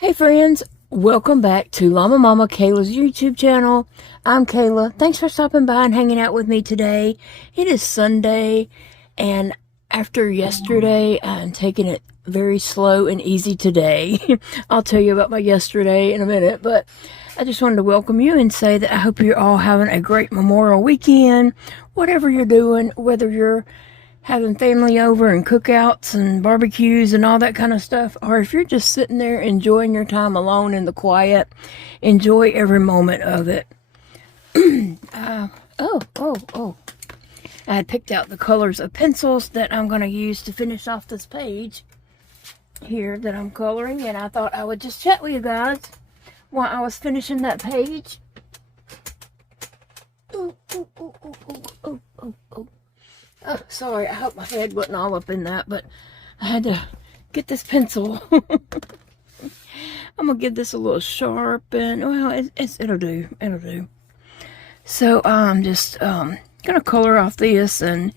Hey friends, welcome back to Llama Mama Kayla's YouTube channel. I'm Kayla. Thanks for stopping by and hanging out with me today. It is Sunday, and after yesterday, I'm taking it very slow and easy today. I'll tell you about my yesterday in a minute, but I just wanted to welcome you and say that I hope you're all having a great Memorial weekend, whatever you're doing, whether you're having family over and cookouts and barbecues and all that kind of stuff, or if you're just sitting there enjoying your time alone in the quiet, enjoy every moment of it. I had picked out the colors of pencils that I'm going to use to finish off this page here that I'm coloring, and I thought I would just chat with you guys while I was finishing that page. Oh, sorry, I hope my head wasn't all up in that, but I had to get this pencil. I'm going to give this a little sharpen. Well, it'll do. So I'm just going to color off this and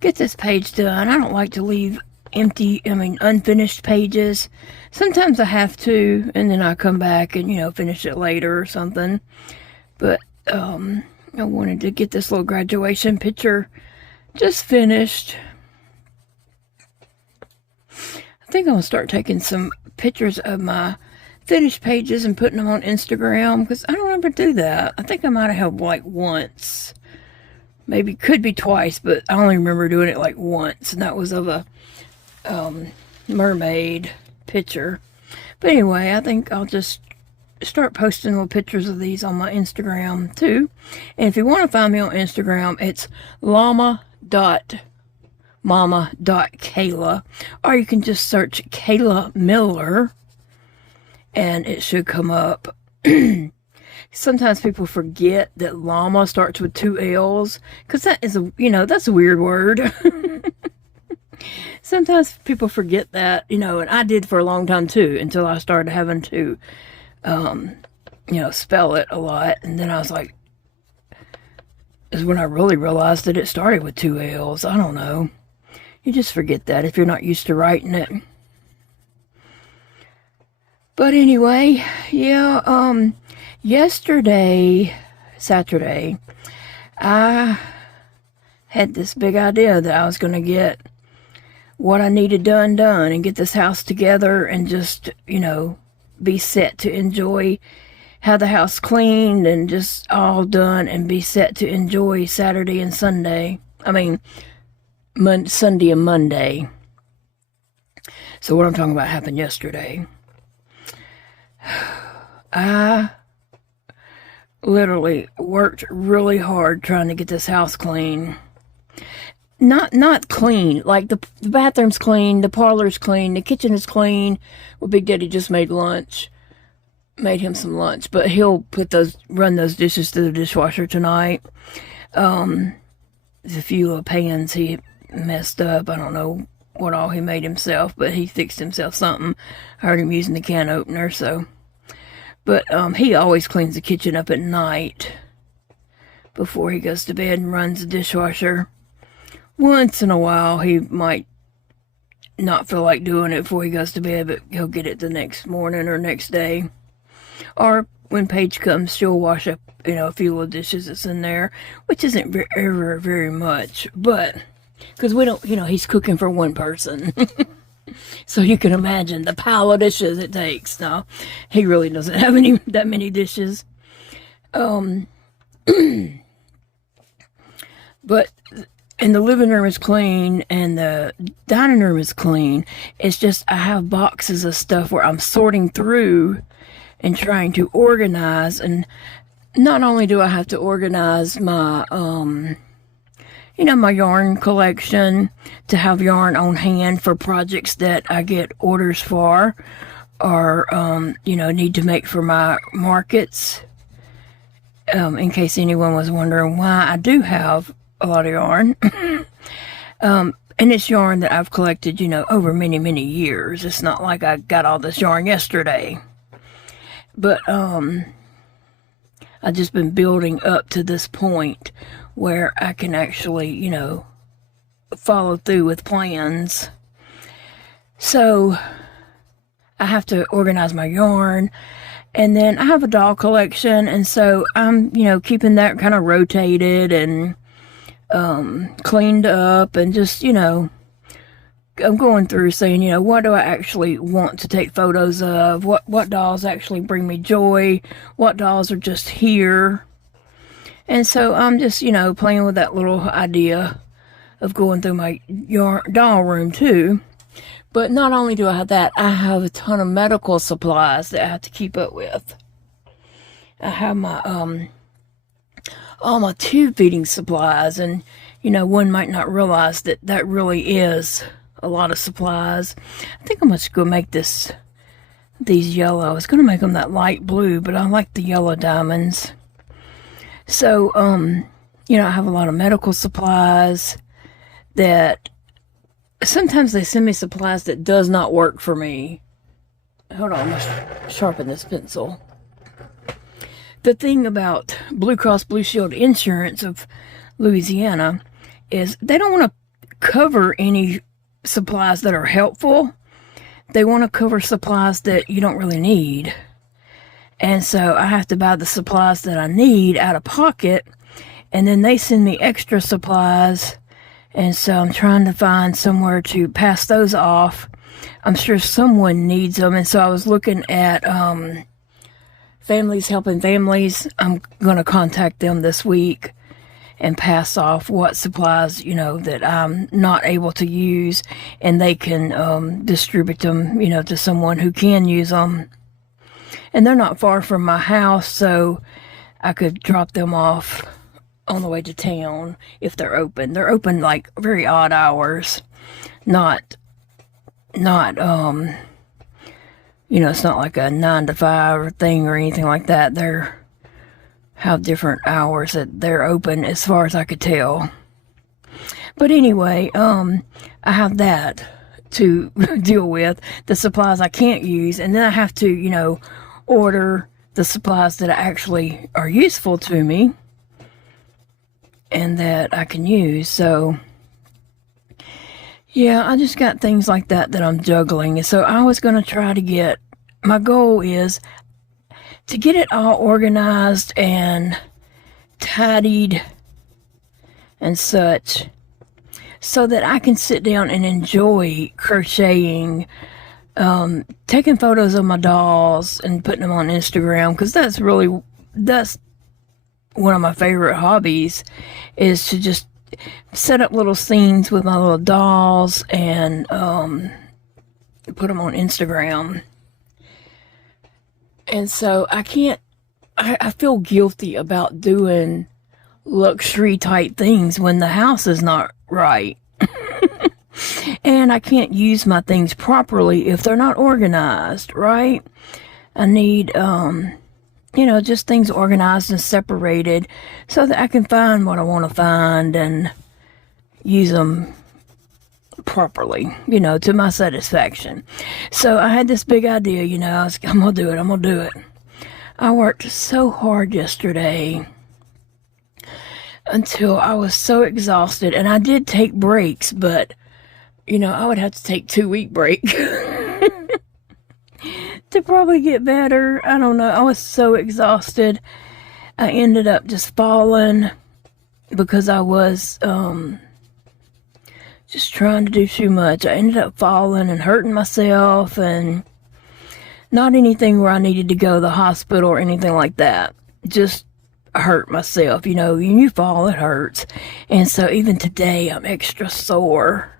get this page done. I don't like to leave unfinished pages. Sometimes I have to, and then I come back and, finish it later or something. But I wanted to get this little graduation picture just finished. I think I'm going to start taking some pictures of my finished pages and putting them on Instagram, because I don't ever do that. I think I might have like once. Maybe could be twice, but I only remember doing it like once, and that was of a mermaid picture. But anyway, I think I'll just start posting little pictures of these on my Instagram too. And if you want to find me on Instagram, it's llama.mama.kayla, or you can just search Kayla Miller and it should come up. Sometimes people forget that llama starts with two L's, because that is that's a weird word. Sometimes people forget that, and I did for a long time too, until I started having to spell it a lot. And then I was like, is when I really realized that it started with two L's. I don't know. You just forget that if you're not used to writing it. But anyway, yeah, yesterday, Saturday, I had this big idea that I was going to get what I needed done and get this house together and just, be set to enjoy, have the house cleaned and just all done, and be set to enjoy Saturday and Sunday. Sunday and Monday. So what I'm talking about happened yesterday. I literally worked really hard trying to get this house clean. Not clean, like the bathroom's clean, the parlor's clean, the kitchen is clean. Well, Big Daddy just made him some lunch, but he'll run those dishes to the dishwasher tonight. There's a few pans he messed up. I don't know what all he made himself, but he fixed himself something. I heard him using the can opener, so. But he always cleans the kitchen up at night before he goes to bed and runs the dishwasher. Once in a while, he might not feel like doing it before he goes to bed, but he'll get it the next morning or next day. Or when Paige comes, she'll wash up, a few little dishes that's in there, which isn't ever very much, but because we don't, he's cooking for one person. So you can imagine the pile of dishes it takes. No, he really doesn't have that many dishes. But and the living room is clean and the dining room is clean. It's just I have boxes of stuff where I'm sorting through and trying to organize. And not only do I have to organize my my yarn collection, to have yarn on hand for projects that I get orders for, or need to make for my markets. In case anyone was wondering why I do have a lot of yarn. And it's yarn that I've collected, over many, many years. It's not like I got all this yarn yesterday. But I've just been building up to this point where I can actually, follow through with plans. So I have to organize my yarn. And then I have a doll collection, and so I'm, keeping that kind of rotated and cleaned up, and just, I'm going through saying, what do I actually want to take photos of? What dolls actually bring me joy? What dolls are just here? And so I'm just, playing with that little idea of going through my doll room too. But not only do I have that, I have a ton of medical supplies that I have to keep up with. I have my, all my tube feeding supplies, and, one might not realize that really is a lot of supplies. I think I'm just going to make these yellow. I was going to make them that light blue, but I like the yellow diamonds. So, I have a lot of medical supplies that sometimes they send me supplies that does not work for me. Hold on, I'm going to sharpen this pencil. The thing about Blue Cross Blue Shield Insurance of Louisiana is they don't want to cover any supplies that are helpful. They want to cover supplies that you don't really need. And so I have to buy the supplies that I need out of pocket, and then they send me extra supplies. And so I'm trying to find somewhere to pass those off. I'm sure someone needs them. And so I was looking at Families Helping Families. I'm going to contact them this week and pass off what supplies, that I'm not able to use. And they can distribute them, to someone who can use them. And they're not far from my house, so I could drop them off on the way to town if they're open. They're open like very odd hours. Not it's not like a 9 to 5 thing or anything like that. They're have different hours that they're open as far as I could tell. But anyway, I have that to deal with, the supplies I can't use, and then I have to, order the supplies that actually are useful to me and that I can use. So yeah, I just got things like that I'm juggling. And so I was going to try to my goal is to get it all organized and tidied and such, so that I can sit down and enjoy crocheting, taking photos of my dolls and putting them on Instagram, because that's one of my favorite hobbies, is to just set up little scenes with my little dolls and put them on Instagram. And so I feel guilty about doing luxury type things when the house is not right. And I can't use my things properly if they're not organized, right? I need, just things organized and separated so that I can find what I want to find and use them properly, to my satisfaction. So I had this big idea, I'm going to do it. I worked so hard yesterday until I was so exhausted, and I did take breaks, but I would have to take 2-week break to probably get better. I don't know. I was so exhausted. I ended up just falling because I was just trying to do too much. I ended up falling and hurting myself, and not anything where I needed to go to the hospital or anything like that. Just hurt myself. When you fall, it hurts. And so even today, I'm extra sore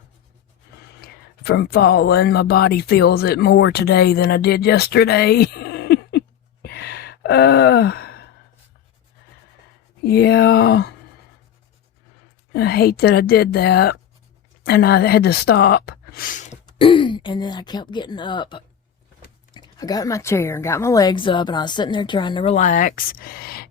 from falling. My body feels it more today than I did yesterday. Yeah. I hate that I did that. And I had to stop. And then I kept getting up. I got in my chair and got my legs up, and I was sitting there trying to relax.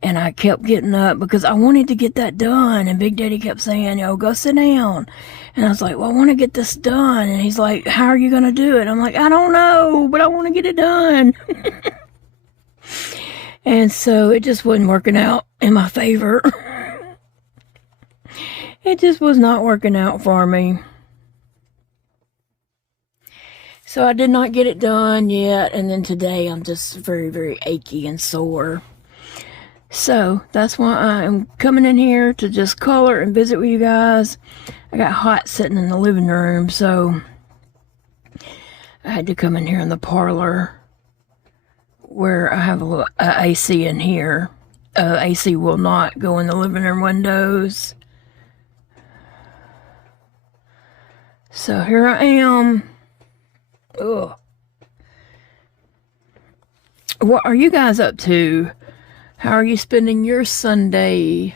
And I kept getting up because I wanted to get that done. And Big Daddy kept saying, go sit down. And I was like, well, I want to get this done. And he's like, how are you going to do it? I'm like, I don't know, but I want to get it done. And so it just wasn't working out in my favor. It just was not working out for me. So I did not get it done yet, and then today I'm just very, very achy and sore. So that's why I'm coming in here to just color and visit with you guys. I got hot sitting in the living room, so I had to come in here in the parlor where I have a little AC in here. AC will not go in the living room windows. So here I am. Ugh. What are you guys up to? How are you spending your Sunday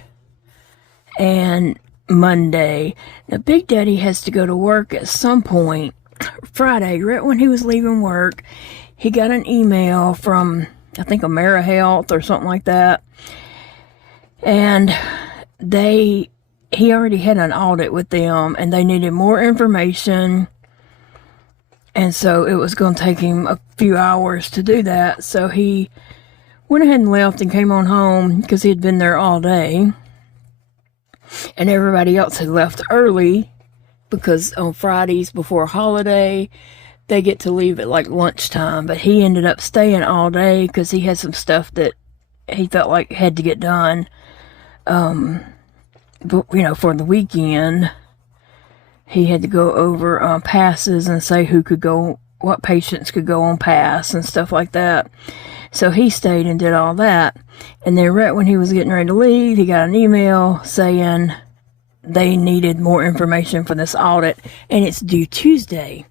and Monday? Now, Big Daddy has to go to work at some point. Friday, right when he was leaving work, he got an email from, I think, AmeriHealth or something like that. And he already had an audit with them, and they needed more information. And so it was going to take him a few hours to do that. So he went ahead and left and came on home because he had been there all day. And everybody else had left early because on Fridays before a holiday, they get to leave at like lunchtime. But he ended up staying all day because he had some stuff that he felt like had to get done. But, for the weekend, he had to go over passes and say who could go, what patients could go on pass and stuff like that. So he stayed and did all that. And then right when he was getting ready to leave, he got an email saying they needed more information for this audit, and it's due Tuesday.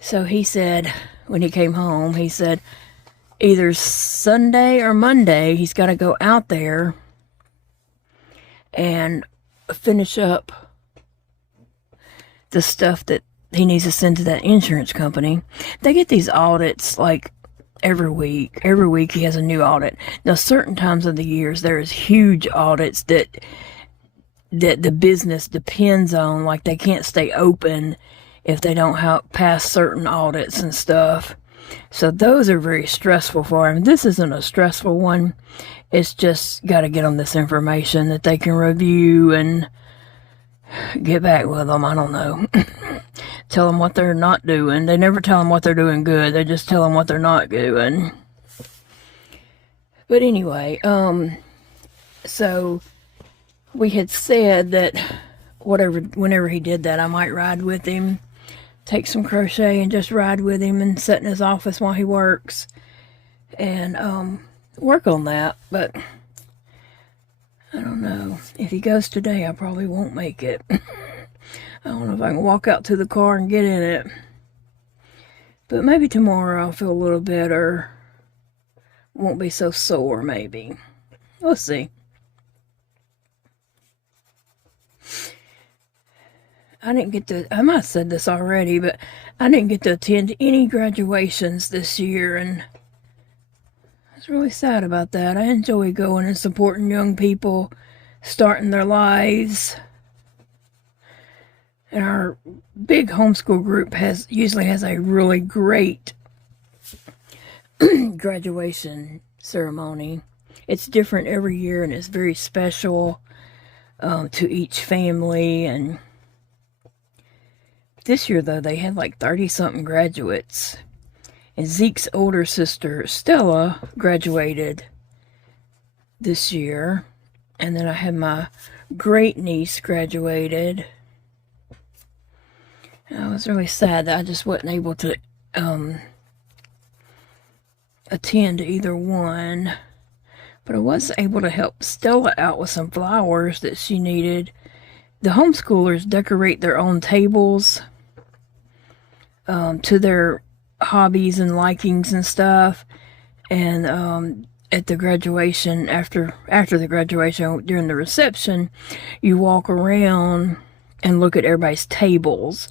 So he said, when he came home, he said either Sunday or Monday, he's got to go out there and finish up the stuff that he needs to send to that insurance company. They get these audits like every week. Every week he has a new audit. Now, certain times of the years, there's huge audits that the business depends on. Like, they can't stay open if they don't pass certain audits and stuff. So those are very stressful for him. This isn't a stressful one. It's just got to get them this information that they can review and get back with them. I don't know. Tell them what they're not doing. They never tell them what they're doing good. They just tell them what they're not doing. But anyway, so we had said that whenever he did that, I might ride with him, take some crochet and just ride with him and sit in his office while he works and work on that. But I don't know. If he goes today, I probably won't make it. I don't know if I can walk out to the car and get in it. But maybe tomorrow I'll feel a little better. Won't be so sore, maybe. We'll see. I might have said this already, but I didn't get to attend any graduations this year, and I was really sad about that. I enjoy going and supporting young people starting their lives. And our big homeschool group usually has a really great graduation ceremony. It's different every year, and it's very special to each family. And this year, though, they had like 30-something graduates. And Zeke's older sister, Stella, graduated this year. And then I had my great niece graduated. I was really sad that I just wasn't able to attend either one. But I was able to help Stella out with some flowers that she needed. The homeschoolers decorate their own tables to their hobbies and likings and stuff. And at the graduation, after the graduation, during the reception, you walk around and look at everybody's tables.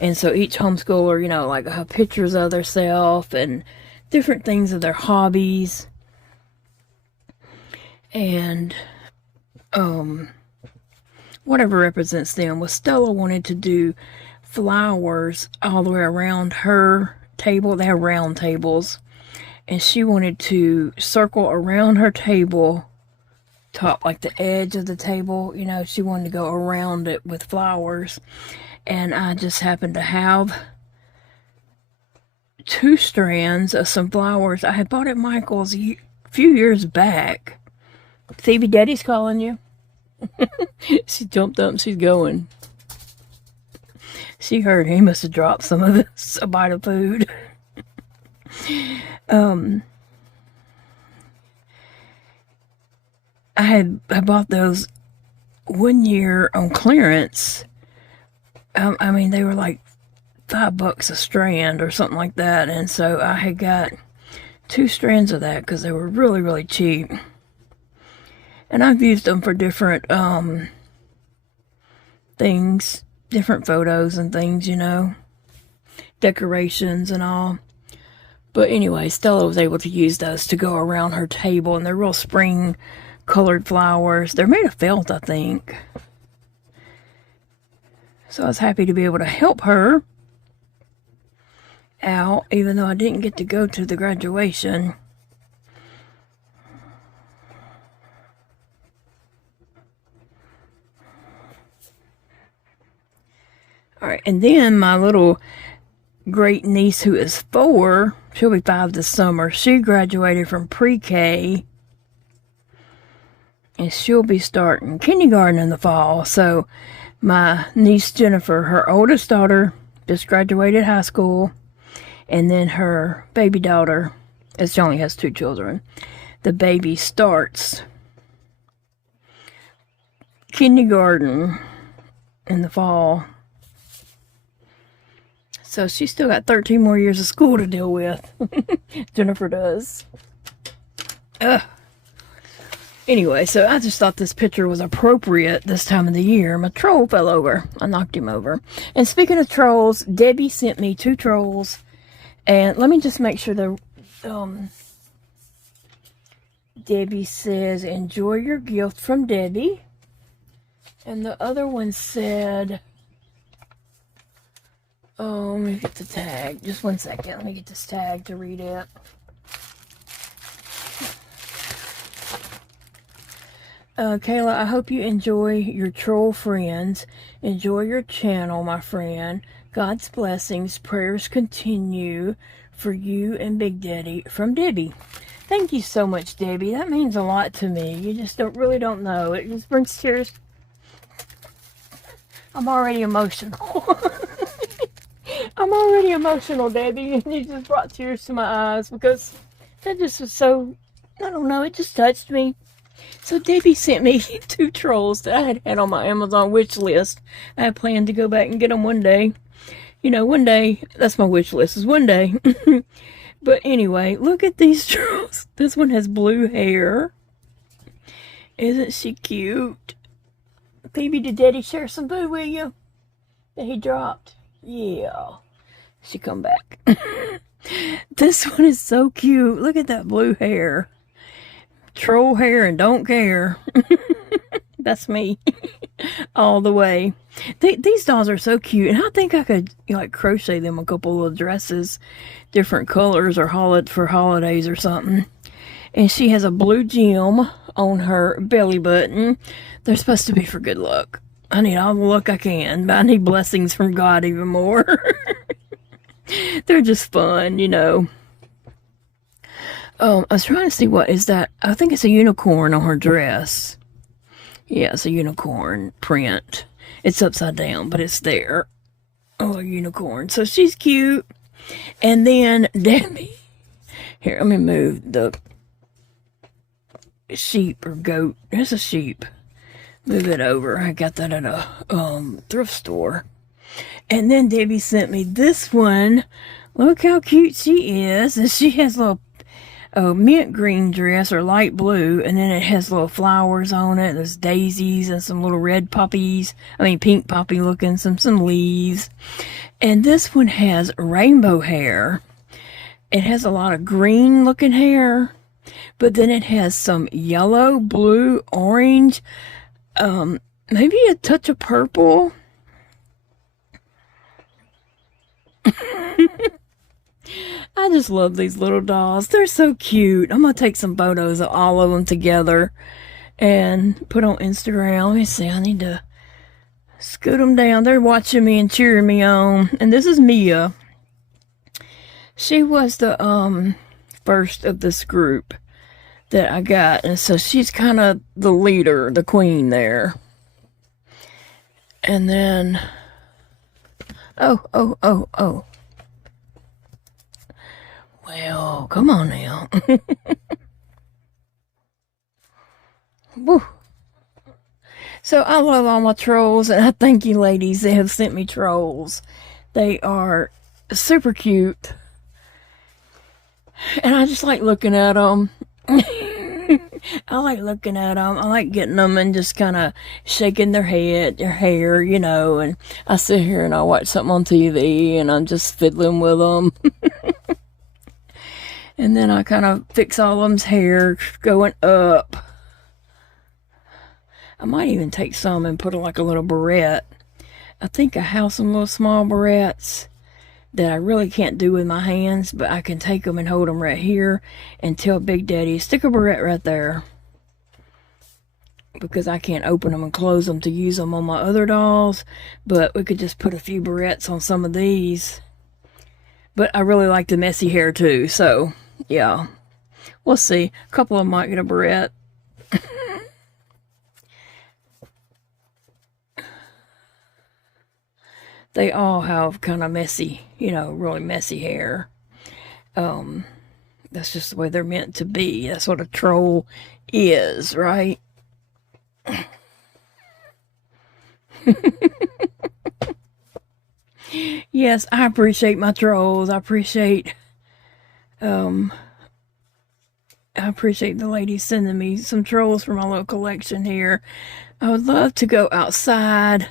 And so each homeschooler, like have pictures of themselves and different things of their hobbies. And whatever represents them. Well, Stella wanted to do flowers all the way around her table. They have round tables. And she wanted to circle around her table, top like the edge of the table. She wanted to go around it with flowers. And I just happened to have 2 strands of some flowers I had bought at Michael's a few years back. Phoebe, Daddy's calling you. She jumped up and she's going. She heard he must have dropped some of this, a bite of food. I bought those one year on clearance. I mean, they were like $5 a strand or something like that. And so I had got 2 strands of that because they were really, really cheap. And I've used them for different things, different photos and things, you know, decorations and all. But anyway, Stella was able to use those to go around her table, and they're real spring colored flowers. They're made of felt, I think. So I was happy to be able to help her out, even though I didn't get to go to the graduation. All right, and then my little great niece, who is 4, she'll be 5 this summer. She graduated from pre-K, and she'll be starting kindergarten in the fall. So my niece Jennifer, her oldest daughter, just graduated high school, and then her baby daughter, as she only has 2 children, the baby starts kindergarten in the fall. So she's still got 13 more years of school to deal with. Jennifer does. Anyway, so I just thought this picture was appropriate this time of the year. My troll fell over. I knocked him over. And speaking of trolls, Debbie sent me 2 trolls. And let me just make sure they're... Debbie says, enjoy your gift from Debbie. And the other one said... Oh, let me get the tag. Just one second. Let me get this tag to read it. Kayla, I hope you enjoy your troll friends. Enjoy your channel, my friend. God's blessings. Prayers continue for you and Big Daddy. From Debbie. Thank you so much, Debbie. That means a lot to me. You just really don't know. It just brings tears. I'm already emotional. I'm already emotional, Debbie, and you just brought tears to my eyes because that just was so, I don't know, it just touched me. So Debbie sent me 2 trolls that I had on my Amazon wish list. I had planned to go back and get them one day. You know, one day, that's my wish list, is one day. But anyway, look at these trolls. This one has blue hair. Isn't she cute? Phoebe, did Daddy share some food with you that he dropped? Yeah. She come back. This one is so cute. Look at that blue hair. Troll hair and don't care. That's me. All the way. These dolls are so cute. And I think I could like crochet them a couple of dresses. Different colors or for holidays or something. And she has a blue gem on her belly button. They're supposed to be for good luck. I need all the luck I can, but I need blessings from God even more. They're just fun, you know. I was trying to see what is that. I think it's a unicorn on her dress. Yeah, it's a unicorn print. It's upside down, but it's there. Oh, a unicorn. So she's cute. And then Debbie. Here, let me move the sheep or goat. There's a sheep. Move it over. I got that at a thrift store. And then Debbie sent me this one. Look how cute she is. And she has a little mint green dress or light blue. And then it has little flowers on it. There's daisies and some little red poppies. I mean pink poppy looking. Some leaves. And this one has rainbow hair. It has a lot of green looking hair. But then it has some yellow, blue, orange. Maybe a touch of purple. I just love these little dolls. They're so cute. I'm going to take some photos of all of them together and put on Instagram. Let me see. I need to scoot them down. They're watching me and cheering me on. And this is Mia. She was the first of this group that I got, and so she's kind of the leader, the queen there. And then, oh. Well, come on now. Woo. So I love all my trolls, and I thank you ladies that have sent me trolls. They are super cute, and I just like looking at them. I like looking at them. I like getting them and just kind of shaking their head, their hair, you know, and I sit here and I watch something on TV and I'm just fiddling with them. And then I kind of fix all of them's hair going up. I might even take some and put like a little barrette. I think I have some little small barrettes that I really can't do with my hands, but I can take them and hold them right here and tell Big Daddy, stick a barrette right there. Because I can't open them and close them to use them on my other dolls, but we could just put a few barrettes on some of these. But I really like the messy hair too, so yeah. We'll see. A couple of them might get a barrette. They all have kind of messy, you know, really messy hair. That's just the way they're meant to be. That's what a troll is, right? Yes, I appreciate my trolls. I appreciate the ladies sending me some trolls from my little collection here. I would love to go outside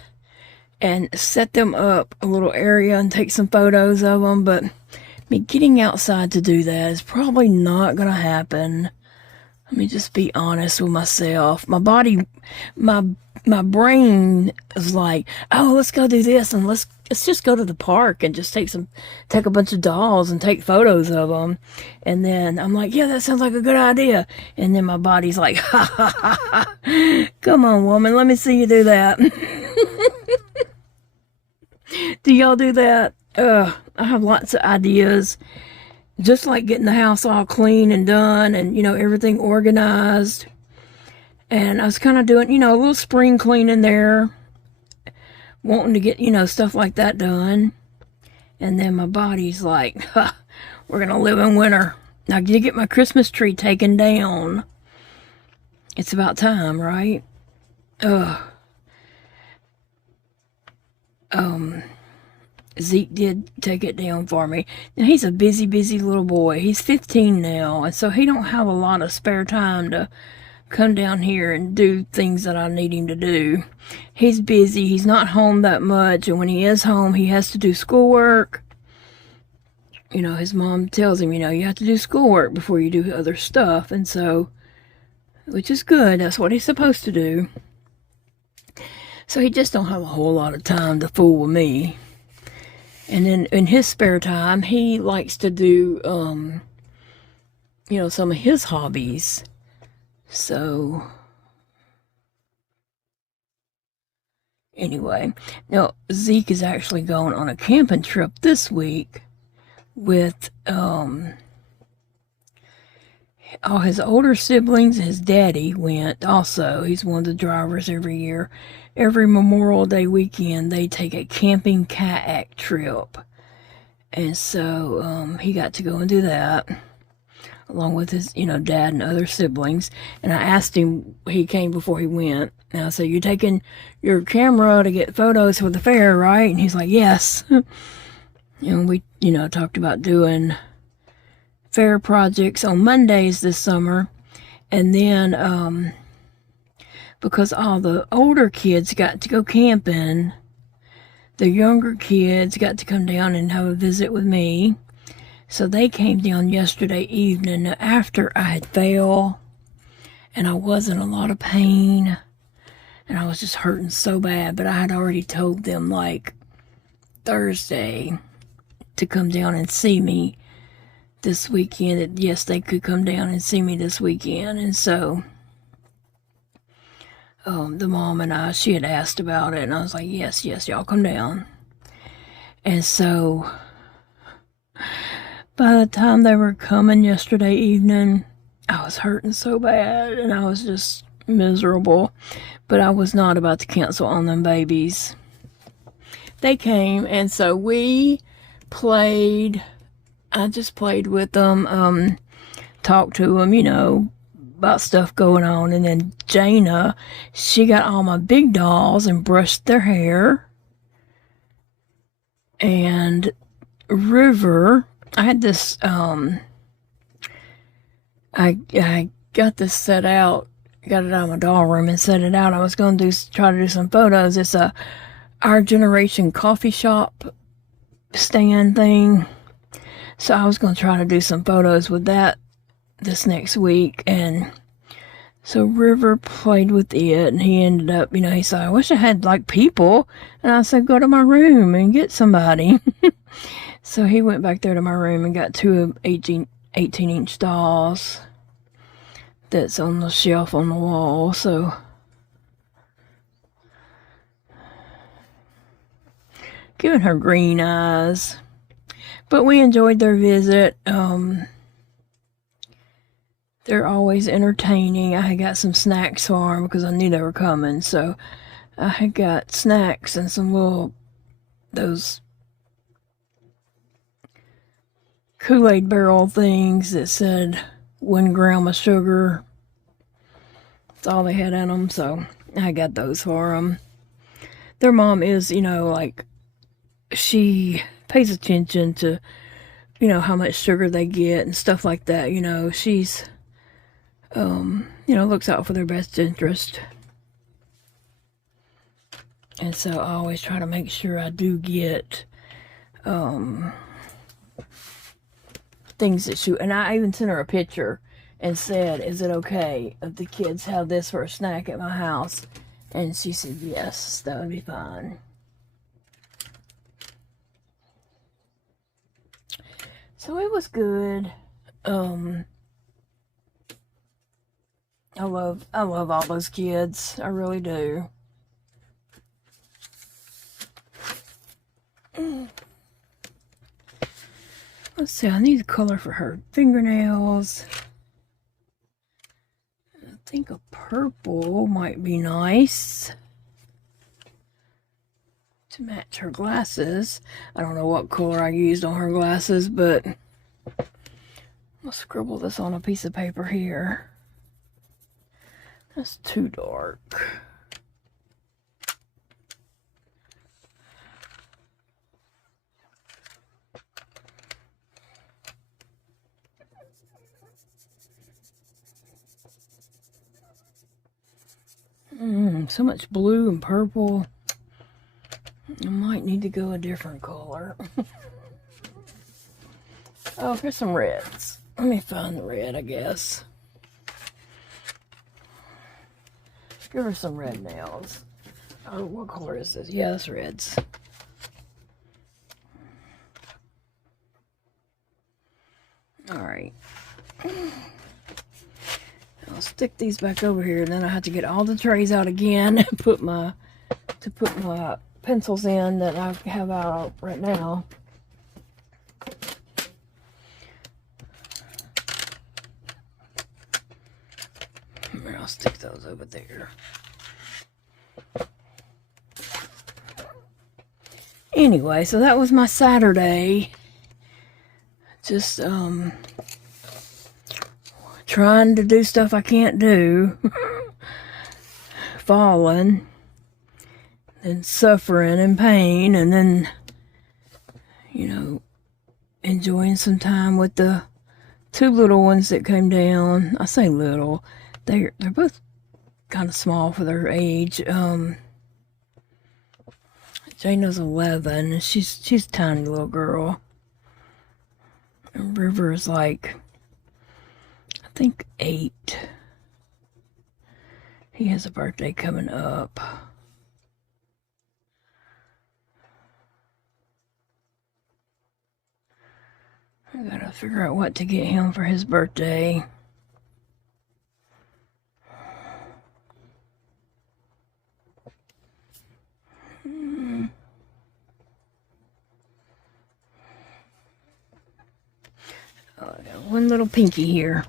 and set them up a little area and take some photos of them, but me getting outside to do that is probably not gonna happen. Let me just be honest with myself. My body, my brain is like, oh, let's go do this, and let's just go to the park and just take a bunch of dolls and take photos of them. And then I'm like, yeah, that sounds like a good idea. And then my body's like, ha ha ha ha, come on, woman, let me see you do that. Do y'all do that? I have lots of ideas. Just like getting the house all clean and done and, you know, everything organized. And I was kind of doing, you know, a little spring cleaning there. Wanting to get, you know, stuff like that done. And then my body's like, huh, we're going to live in winter. Now, to get my Christmas tree taken down. It's about time, right? Zeke did take it down for me. Now, he's a busy little boy. He's 15 now, and so he don't have a lot of spare time to come down here and do things that I need him to do. He's busy. He's not home that much, and when he is home, he has to do schoolwork. You know, his mom tells him, you know, you have to do schoolwork before you do other stuff, and so, which is good. That's what he's supposed to do. So he just don't have a whole lot of time to fool with me. And then in his spare time, he likes to do, you know, some of his hobbies. So, anyway, now Zeke is actually going on a camping trip this week with all his older siblings. His daddy went also. He's one of the drivers every year. Every Memorial Day weekend, they take a camping kayak trip. And so he got to go and do that, along with his, you know, dad and other siblings. And I asked him, he came before he went, and I said, you're taking your camera to get photos for the fair, right? And he's like, yes. And we, you know, talked about doing fair projects on Mondays this summer. And then, because all the older kids got to go camping, the younger kids got to come down and have a visit with me. So they came down yesterday evening after I had fell, and I was in a lot of pain, and I was just hurting so bad, but I had already told them, like, Thursday to come down and see me this weekend. That yes, they could come down and see me this weekend. And so the mom and I, she had asked about it, and I was like, yes, y'all come down. And so By the time they were coming yesterday evening, I was hurting so bad and I was just miserable. But I was not about to cancel on them babies. They came, and so we played. I just played with them, talked to them, about stuff going on. And then Jana, she got all my big dolls and brushed their hair. And River, I had this, I got this set out, got it out of my doll room and set it out. I was going to try to do some photos. It's Our Generation coffee shop stand thing. So I was going to try to do some photos with that this next week. And so River played with it, and he ended up, he said, I wish I had people. And I said, go to my room and get somebody. So he went back there to my room and got two 18-inch dolls that's on the shelf on the wall. So giving her green eyes. But we enjoyed their visit. They're always entertaining. I had got some snacks for them because I knew they were coming. So I had got snacks and some those Kool-Aid barrel things that said 1 gram of sugar. That's all they had in them. So I got those for them. Their mom is, she pays attention to, how much sugar they get and stuff like that. She's, looks out for their best interest. And so I always try to make sure I do get, things that she, and I even sent her a picture and said, is it okay if the kids have this for a snack at my house? And she said, yes, that would be fine. So it was good. I love all those kids. I really do. Let's see, I need a color for her fingernails. I think a purple might be nice to match her glasses. I don't know what color I used on her glasses, but I'll scribble this on a piece of paper here. That's too dark. So much blue and purple. I might need to go a different color. Oh, here's some reds. Let me find the red, I guess. Give her some red nails. Oh, what color is this? Yeah, that's reds. Alright. I'll stick these back over here, and then I have to get all the trays out again and put my pencils in that I have out right now. I'll stick those over there. Anyway, so that was my Saturday. Just trying to do stuff I can't do. Falling. And suffering and pain, and then, enjoying some time with the two little ones that came down. I say little. They're both kind of small for their age. Jana's 11, and she's a tiny little girl. And River's I think 8. He has a birthday coming up. I gotta figure out what to get him for his birthday. one little pinky here.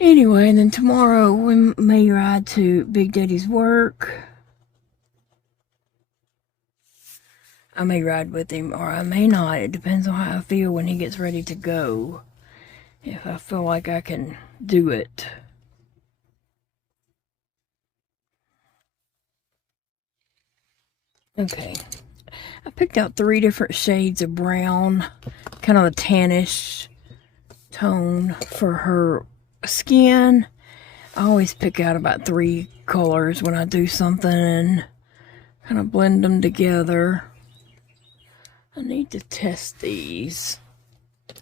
Anyway, and then tomorrow we may ride to Big Daddy's work. I may ride with him or I may not. It depends on how I feel when he gets ready to go. If I feel like I can do it. Okay. I picked out 3 different shades of brown, kind of a tannish tone for her skin. I always pick out about 3 colors when I do something and kind of blend them together. I need to test these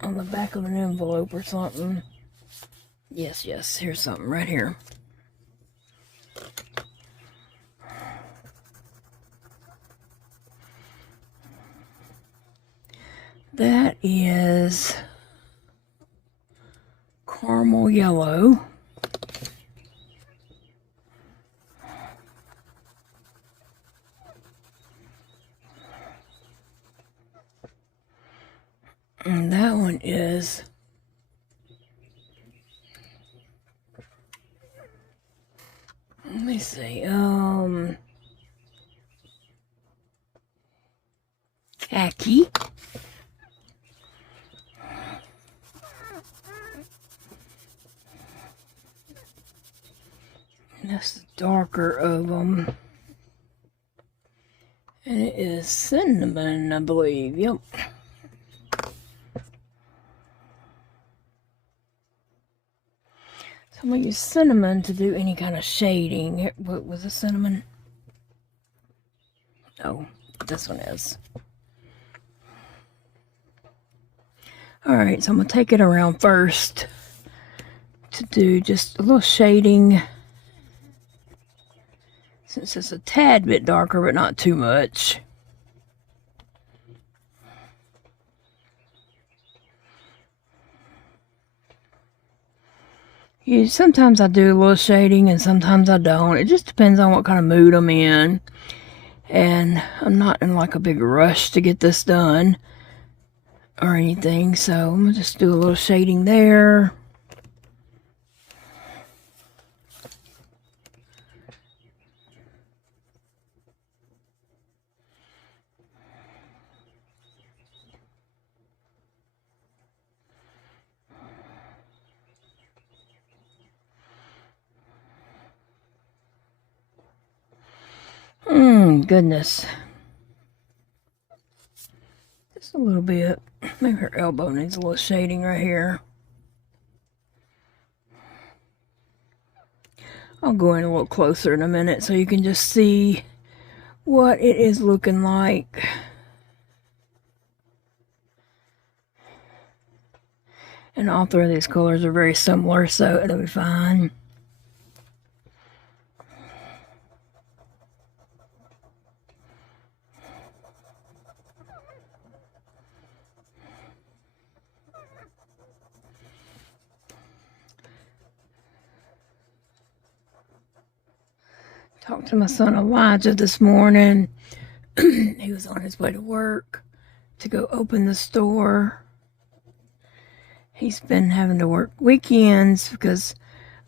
on the back of an envelope or something. Yes, here's something right here. That is caramel yellow. And that one is let me see, khaki. That's the darker of them. And it is cinnamon, I believe. Yep. So I'm going to use cinnamon to do any kind of shading. What was the cinnamon? Oh, this one is. Alright, so I'm going to take it around first to do just a little shading. Since it's a tad bit darker, but not too much. Sometimes I do a little shading and sometimes I don't. It just depends on what kind of mood I'm in. And I'm not in like a big rush to get this done or anything. So I'm going to just do a little shading there. Goodness. Just a little bit. Maybe her elbow needs a little shading right here. I'll go in a little closer in a minute so you can just see what it is looking like. And all 3 of these colors are very similar, so it'll be fine. Talked to my son Elijah this morning. He was on his way to work to go open the store. He's been having to work weekends because,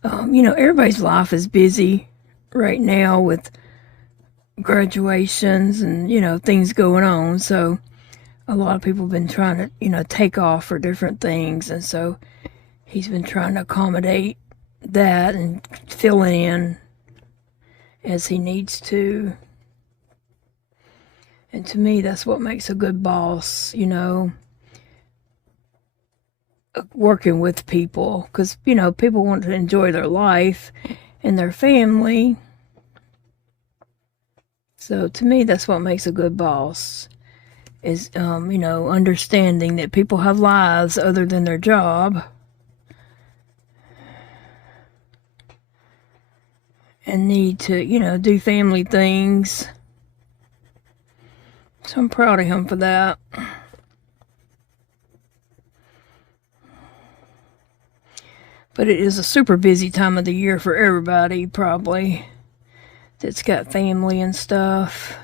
you know, everybody's life is busy right now with graduations and, you know, things going on. So a lot of people have been trying to, you know, take off for different things. And so he's been trying to accommodate that and fill in as he needs to. And to me, that's what makes a good boss, you know, working with people. Because, you know, people want to enjoy their life and their family. So to me, that's what makes a good boss. Is, you know, understanding that people have lives other than their job. And need to, you know, do family things. So I'm proud of him for that. But it is a super busy time of the year for everybody, probably, that's got family and stuff.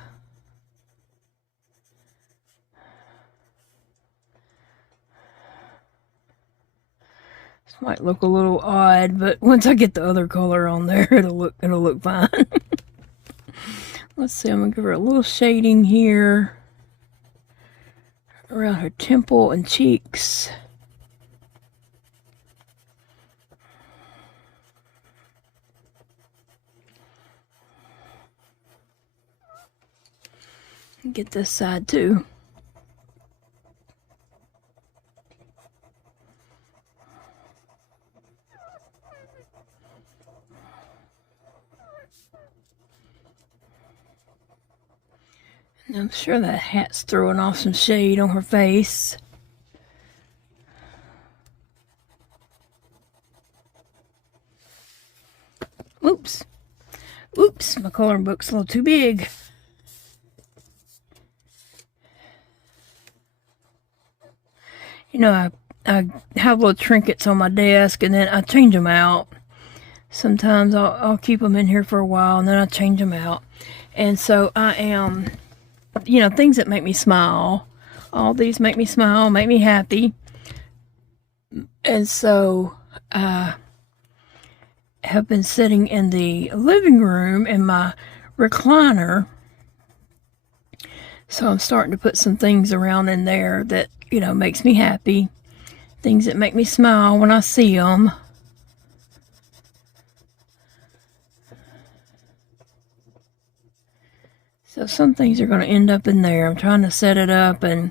Might look a little odd, but once I get the other color on there, it'll look fine. Let's see, I'm gonna give her a little shading here around her temple and cheeks. Get this side too. And I'm sure that hat's throwing off some shade on her face. Oops. Oops, my coloring book's a little too big. You know, I have little trinkets on my desk, and then I change them out. Sometimes I'll keep them in here for a while, and then I change them out. And so I am, you know, things that make me smile. All these make me smile, make me happy. And so I have been sitting in the living room in my recliner. So I'm starting to put some things around in there that, you know, makes me happy. Things that make me smile when I see them. So some things are going to end up in there. I'm trying to set it up and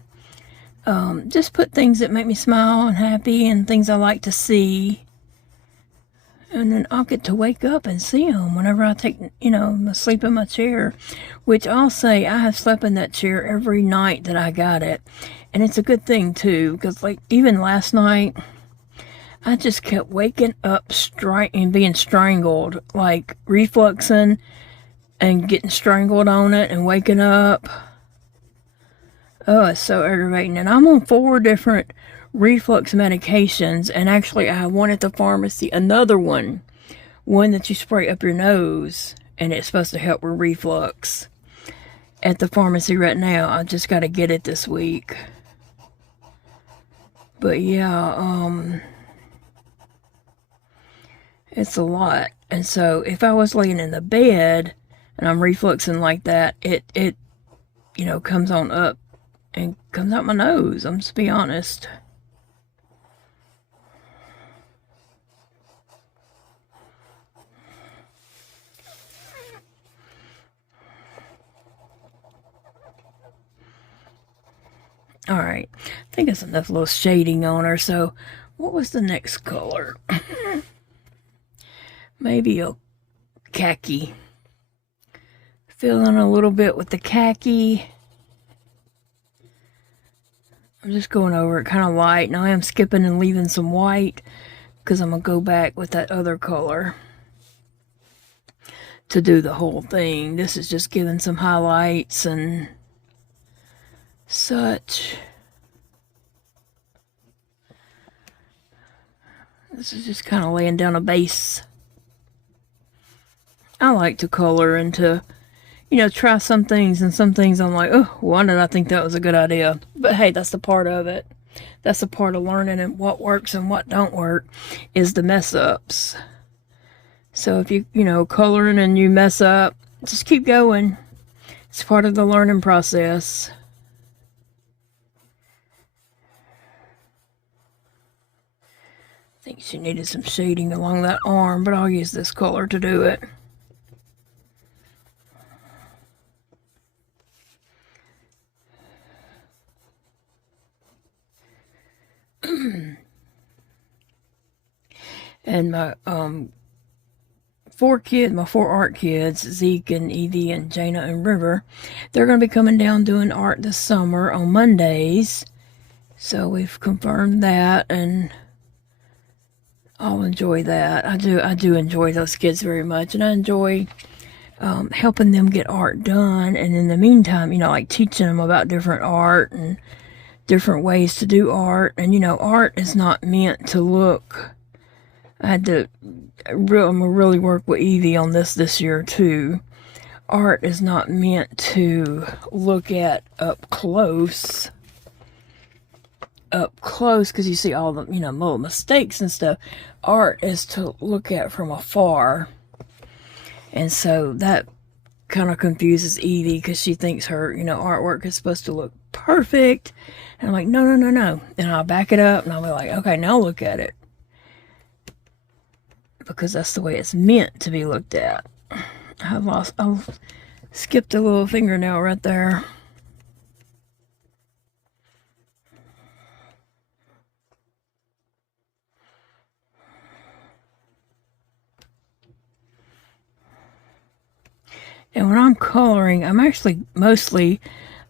just put things that make me smile and happy and things I like to see. And then I'll get to wake up and see them whenever I take, you know, sleep in my chair. Which I'll say I have slept in that chair every night that I got it. And it's a good thing, too, because, like, even last night, I just kept waking up and being strangled, like, refluxing and getting strangled on it and waking up. Oh, it's so aggravating. And I'm on 4 different reflux medications, and actually, I have one at the pharmacy, another one that you spray up your nose, and it's supposed to help with reflux. At the pharmacy right now, I just got to get it this week. But yeah, it's a lot. And so if I was laying in the bed and I'm refluxing like that, it you know, comes on up and comes out my nose. I'm just be honest. All right, I think that's enough little shading on her. So what was the next color? Maybe a khaki. Filling a little bit with the khaki. I'm just going over it kind of light. Now I am skipping and leaving some white because I'm going to go back with that other color to do the whole thing. This is just giving some highlights and such. This is just kind of laying down a base. I like to color and to, you know, try some things, and some things I'm like, oh, why did I think that was a good idea? But hey, that's the part of it. That's the part of learning, and what works and what don't work is the mess ups. So if you know, coloring and you mess up, just keep going. It's part of the learning process. I think she needed some shading along that arm, but I'll use this color to do it. And my my 4 art kids, Zeke and Evie and Jana and River, they're going to be coming down doing art this summer on Mondays. So we've confirmed that, and I'll enjoy that. I do enjoy those kids very much, and I enjoy helping them get art done. And in the meantime, you know, like teaching them about different art and different ways to do art. And, you know, art is not meant to look. I had to really work with Evie on this year too. Art is not meant to look at up close. up close because you see all the, you know, little mistakes and stuff. Art is to look at from afar. And so that kind of confuses Evie because she thinks her, you know, artwork is supposed to look perfect. And I'm like, no, no, no, no. And I'll back it up and I'll be like, okay, now look at it. Because that's the way it's meant to be looked at. I skipped a little fingernail right there. And when I'm coloring, I'm actually mostly,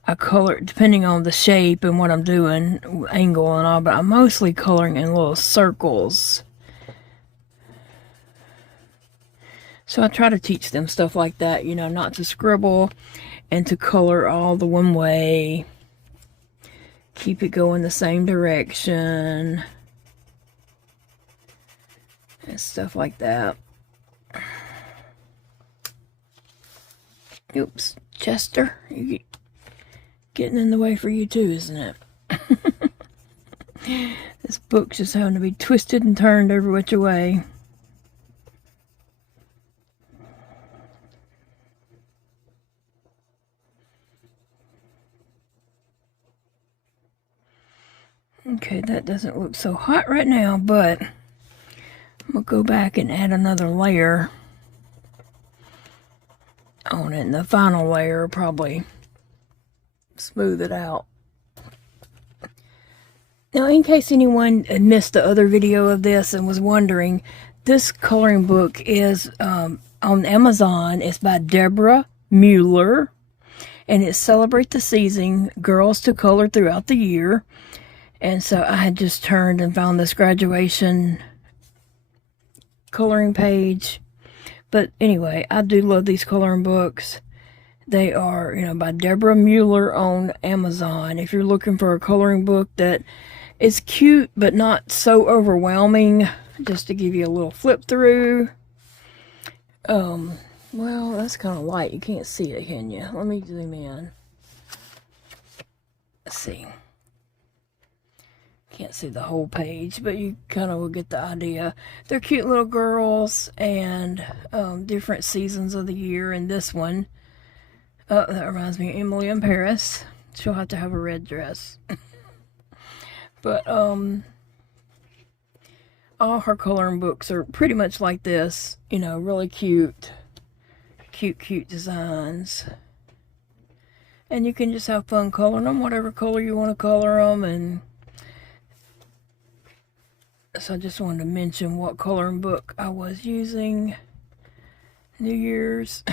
I color depending on the shape and what I'm doing, angle and all, but I'm mostly coloring in little circles. So I try to teach them stuff like that, you know, not to scribble and to color all the one way. Keep it going the same direction. And stuff like that. Oops, Chester, you getting in the way for you too, isn't it? This book's just having to be twisted and turned every which way. Okay, that doesn't look so hot right now, but I'm gonna go back and add another layer on it, and the final layer will probably smooth it out. Now, in case anyone missed the other video of this and was wondering, this coloring book is on Amazon. It's by Deborah Mueller, and it Celebrate the Season, Girls to Color Throughout the Year. And so I had just turned and found this graduation coloring page. But anyway, I do love these coloring books. They are, you know, by Deborah Mueller on Amazon. If you're looking for a coloring book that is cute but not so overwhelming, just to give you a little flip through. Well, that's kind of light. You can't see it, can you? Let me zoom in. Let's see. Can't see the whole page, but you kind of will get the idea. They're cute little girls and different seasons of the year. And this one, that reminds me of Emily in Paris. She'll have to have a red dress. But all her coloring books are pretty much like this, you know, really cute designs. And you can just have fun coloring them, whatever color you want to color them. And so I just wanted to mention what coloring book I was using. New Year's.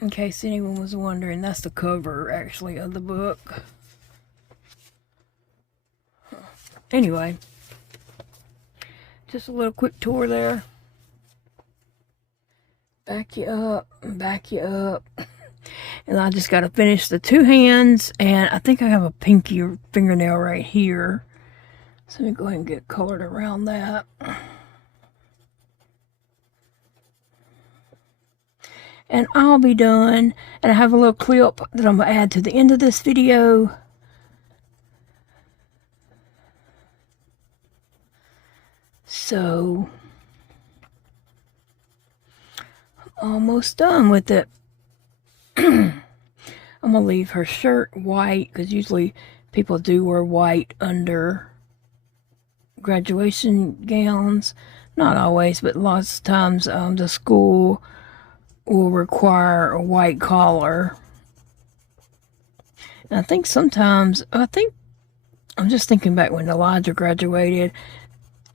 In case anyone was wondering, that's the cover, actually, of the book. Anyway, just a little quick tour there. Back you up, back you up. And I just got to finish the two hands, and I think I have a pinky fingernail right here. So let me go ahead and get colored around that. And I'll be done. And I have a little clip that I'm going to add to the end of this video. So, I'm almost done with it. I'm going to leave her shirt white, because usually people do wear white under graduation gowns. Not always, but lots of times the school will require a white collar. And I think sometimes, I'm just thinking back when Elijah graduated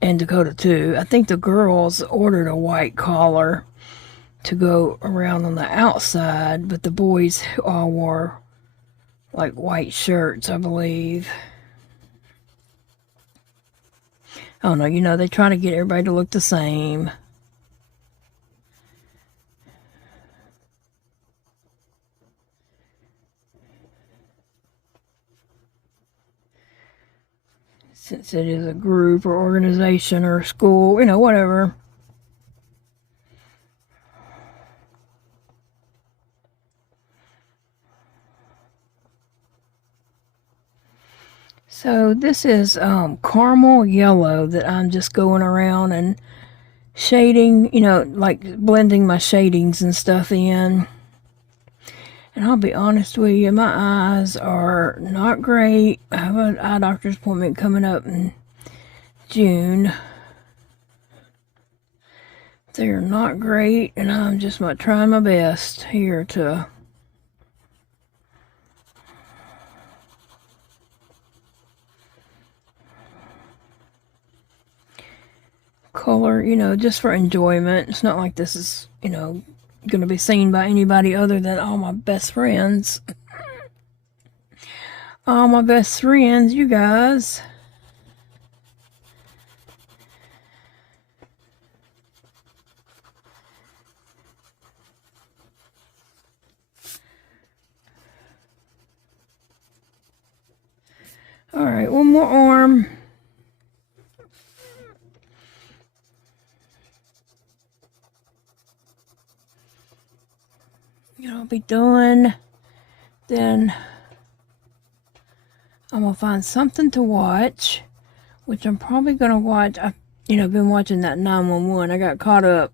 and Dakota too. I think the girls ordered a white collar to go around on the outside, but the boys all wore like white shirts, I believe. I don't know, you know, they try to get everybody to look the same. Since it is a group or organization or school, you know, whatever. So this is caramel yellow that I'm just going around and shading, you know, like blending my shadings and stuff in. And I'll be honest with you, my eyes are not great. I have an eye doctor's appointment coming up in June. They're not great, and I'm just trying my best here to color, you know, just for enjoyment. It's not like this is, you know, going to be seen by anybody other than all my best friends. All my best friends, you guys. All right, one more arm. I'll be done. Then I'm gonna find something to watch, which I'm probably gonna watch. I've been watching that 911. I got caught up,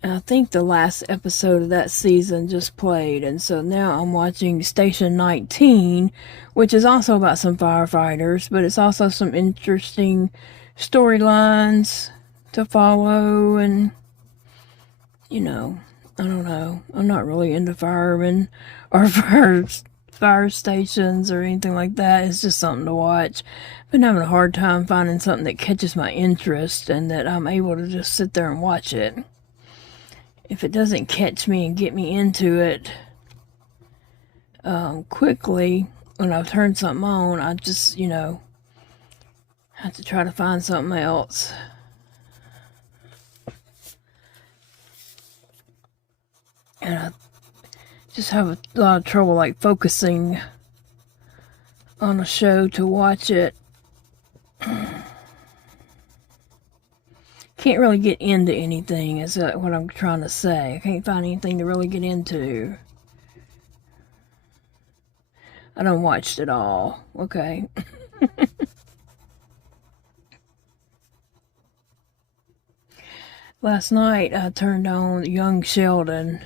and I think the last episode of that season just played, and so now I'm watching Station 19, which is also about some firefighters, but it's also some interesting storylines to follow, and you know, I don't know. I'm not really into firemen or fire stations or anything like that. It's just something to watch. I've been having a hard time finding something that catches my interest and that I'm able to just sit there and watch it. If it doesn't catch me and get me into it quickly when I've turned something on, I just, you know, have to try to find something else. And I just have a lot of trouble like focusing on a show to watch it. Can't really get into anything is what I'm trying to say. I can't find anything to really get into. I done watched it all. Okay. Last night I turned on Young Sheldon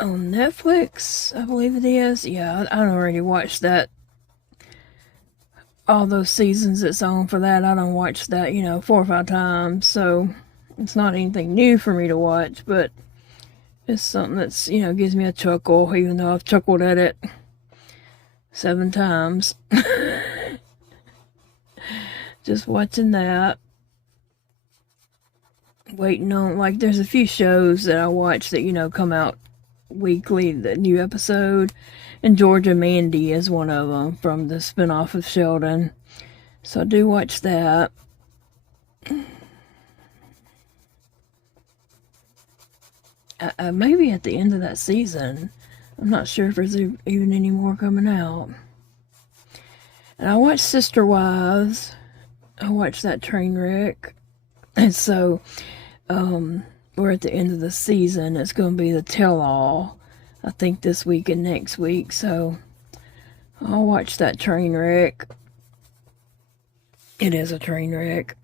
on Netflix, I believe it is. Yeah, I already watched that. All those seasons it's on for that, I done watched that, 4 or 5 times. So it's not anything new for me to watch, but it's something that's, gives me a chuckle, even though I've chuckled at it 7 times. Just watching that. Waiting on, like, there's a few shows that I watch that, come out weekly, the new episode, and Georgia Mandy is one of them from the spinoff of Sheldon, so I do watch that. Maybe at the end of that season. I'm not sure if there's even any more coming out. And I watched Sister Wives. I watched that train wreck, and so we're at the end of the season. It's going to be the tell-all, I think, this week and next week. So I'll watch that train wreck. It is a train wreck.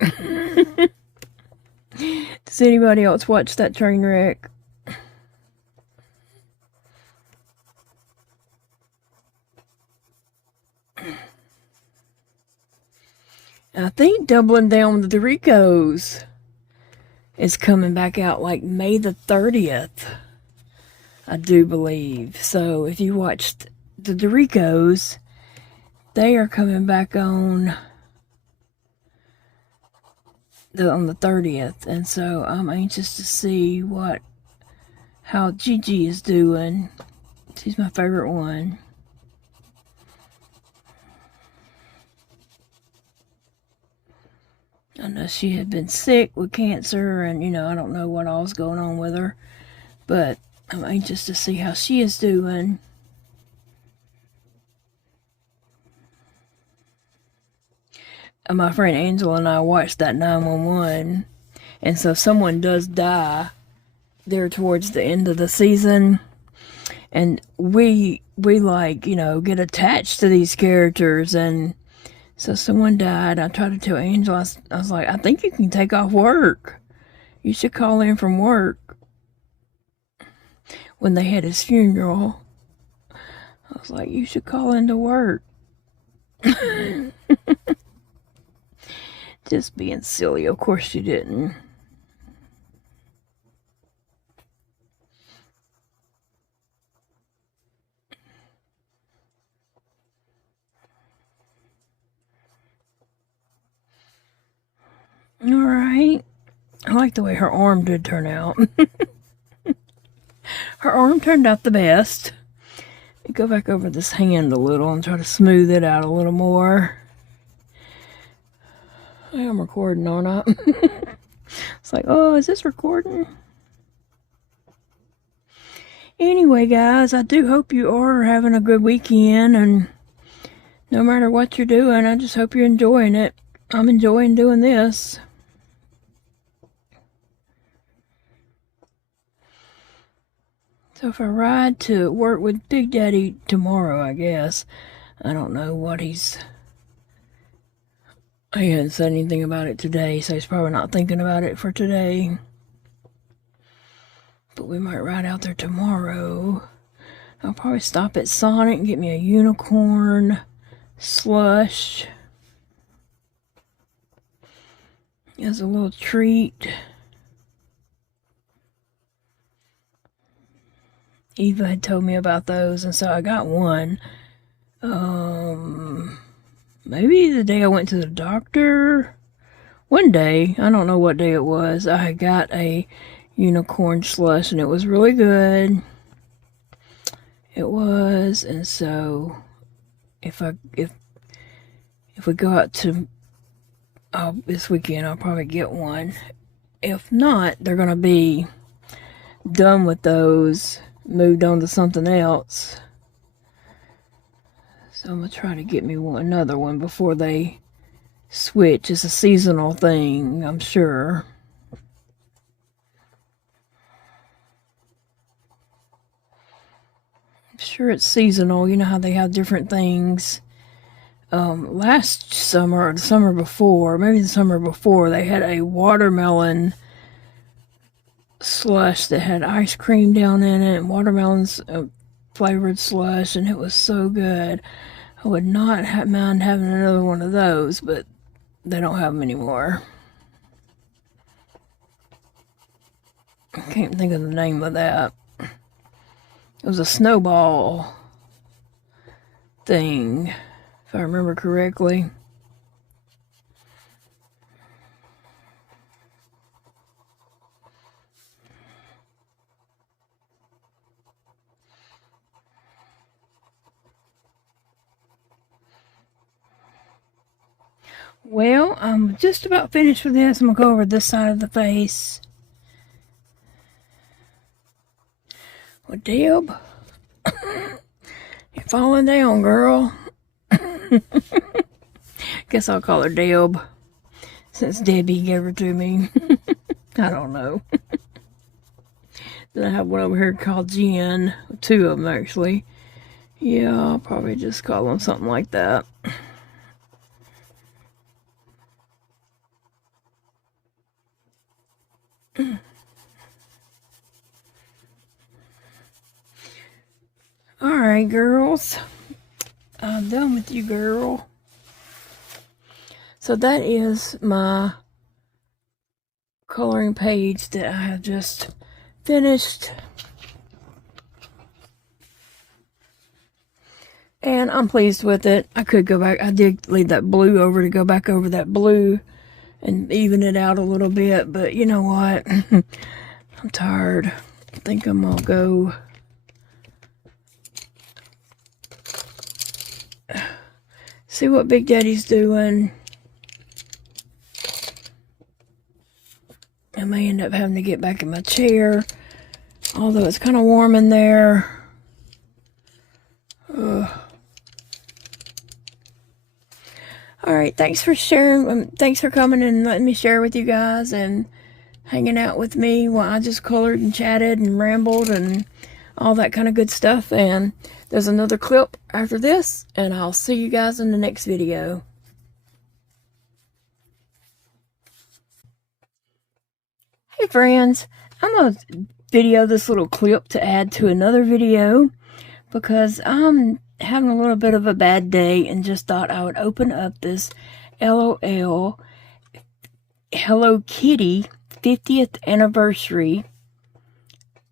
Does anybody else watch that train wreck? I think Doubling Down with the Ricos is coming back out like May the 30th, I do believe. So if you watched the Doricos, they are coming back on the 30th, and so I'm anxious to see how Gigi is doing. She's my favorite one. I know she had been sick with cancer, and I don't know what all's going on with her, but I'm anxious to see how she is doing. And my friend Angela and I watched that 911, and so someone does die there towards the end of the season, and we we like, you know, get attached to these characters. And so someone died. I tried to tell Angela, I was like, I think you can take off work. You should call in from work. When they had his funeral, I was like, you should call into work. Just being silly. Of course she didn't. Alright. I like the way her arm did turn out. Her arm turned out the best. Go back over this hand a little and try to smooth it out a little more. I am recording, aren't I? It's like, oh, is this recording? Anyway, guys, I do hope you are having a good weekend, and no matter what you're doing, I just hope you're enjoying it. I'm enjoying doing this. So if I ride to work with Big Daddy tomorrow, I guess, I don't know what he hadn't said anything about it today, so he's probably not thinking about it for today. But we might ride out there tomorrow. I'll probably stop at Sonic and get me a unicorn slush as a little treat. Eva had told me about those, and so I got one. Maybe the day I went to the doctor. One day, I don't know what day it was, I got a unicorn slush, and it was really good. It was, and so if we go out to this weekend, I'll probably get one. If not, they're gonna be done with those, moved on to something else. So I'm gonna try to get me another one before they switch. It's a seasonal thing, I'm sure. I'm sure it's seasonal. You know how they have different things. Last summer or the summer before, maybe the summer before, they had a watermelon slush that had ice cream down in it and watermelons flavored slush, and it was so good. I would not mind having another one of those, but they don't have them anymore. I can't think of the name of that. It was a snowball thing, if I remember correctly. Well, I'm just about finished with this. I'm going to go over this side of the face. Well, Deb, you're falling down, girl. Guess I'll call her Deb, since Debbie gave her to me. I don't know. Then I have one over here called Jen. Two of them, actually. Yeah, I'll probably just call them something like that. Alright, girls. I'm done with you, girl. So that is my coloring page that I have just finished. And I'm pleased with it. I could go back. I did leave that blue over to go back over that blue and even it out a little bit. But you know what? I'm tired. I think I'm gonna go see what Big Daddy's doing. I may end up having to get back in my chair, although it's kind of warm in there. Alright, thanks for sharing. Thanks for coming and letting me share with you guys and hanging out with me while I just colored and chatted and rambled. And all that kind of good stuff. And there's another clip after this, and I'll see you guys in the next video. Hey friends, I'm going to video this little clip to add to another video because I'm having a little bit of a bad day and just thought I would open up this LOL Hello Kitty 50th anniversary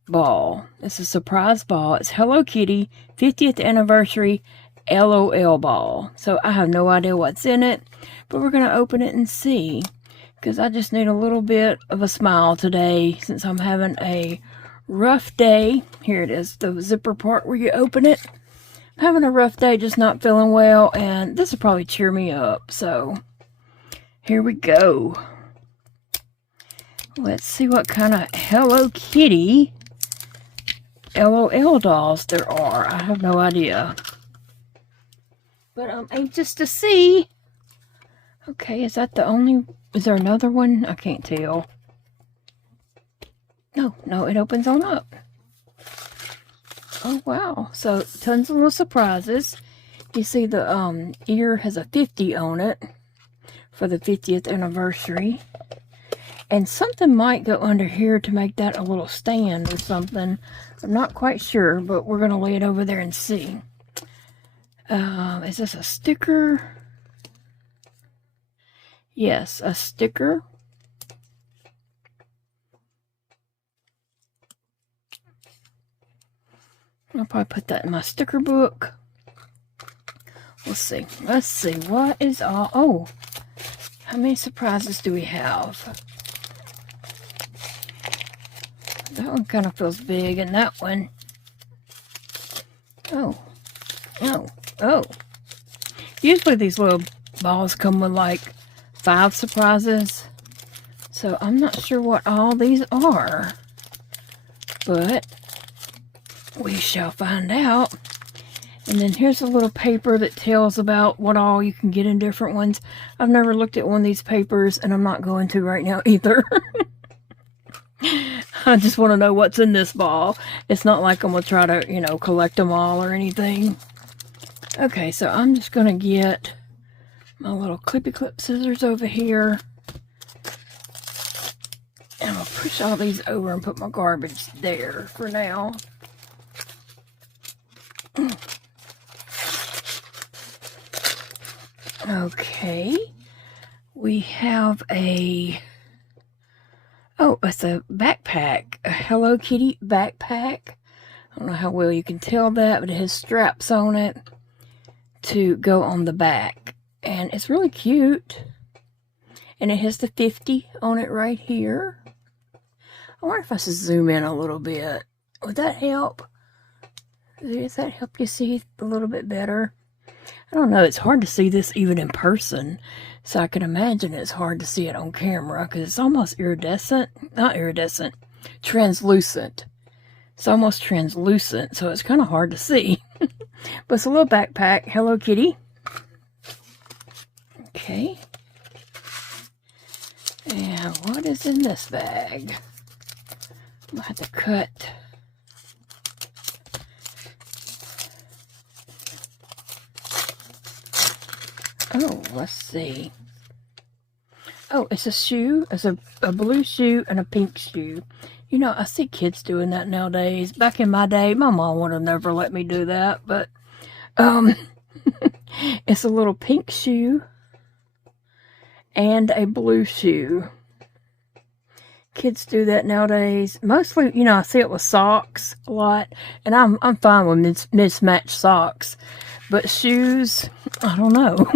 ball. It's a surprise ball. It's Hello Kitty 50th anniversary LOL ball. So I have no idea what's in it, but we're going to open it and see, because I just need a little bit of a smile today since I'm having a rough day. Here it is, the zipper part where you open it. I'm having a rough day, just not feeling well, and this will probably cheer me up. So here we go. Let's see what kind of Hello Kitty LOL dolls there are. I have no idea, but I'm anxious to see. Okay, is that the only... Is there another one? I can't tell. No, it opens on up. Oh, wow. So, tons of little surprises. You see the ear has a 50 on it for the 50th anniversary. And something might go under here to make that a little stand or something. I'm not quite sure, but we're going to lay it over there and see. Is this a sticker? Yes, a sticker. I'll probably put that in my sticker book. Let's see. Let's see. What is all... Oh, how many surprises do we have? That one kind of feels big, and that one... Oh. Usually these little balls come with like 5 surprises, so I'm not sure what all these are, but we shall find out. And then here's a little paper that tells about what all you can get in different ones. I've never looked at one of these papers, and I'm not going to right now either. I just want to know what's in this ball. It's not like I'm going to try to, you know, collect them all or anything. Okay, so I'm just going to get my little clippy clip scissors over here. And I'll push all these over and put my garbage there for now. Okay. We have a... Oh, it's a backpack. A Hello Kitty backpack. I don't know how well you can tell that, but it has straps on it to go on the back. And it's really cute. And it has the 50 on it right here. I wonder if I should zoom in a little bit. Would that help? Does that help you see a little bit better? I don't know. It's hard to see this even in person. So I can imagine it's hard to see it on camera because it's almost iridescent. Not iridescent. Translucent. It's almost translucent, so it's kind of hard to see. But it's a little backpack. Hello Kitty. Okay. And what is in this bag? I'm going to have to cut. Oh, let's see. Oh, it's a shoe. It's a blue shoe and a pink shoe. You know, I see kids doing that nowadays. Back in my day, my mom would have never let me do that. But, it's a little pink shoe and a blue shoe. Kids do that nowadays. Mostly, you know, I see it with socks a lot. And I'm fine with mismatched socks. But shoes, I don't know.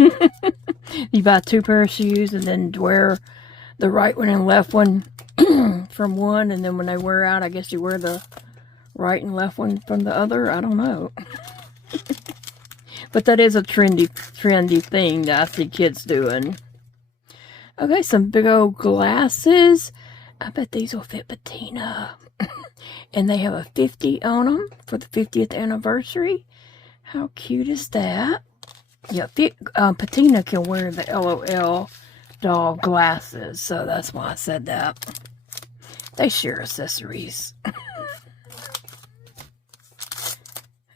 You buy 2 pairs of shoes and then wear the right one and left one from one. And then when they wear out, I guess you wear the right and left one from the other. I don't know. But that is a trendy thing that I see kids doing. Okay, some big old glasses. I bet these will fit Bettina. And they have a 50 on them for the 50th anniversary. How cute is that? Yeah, Bettina can wear the LOL doll glasses, so that's why I said that. They share accessories.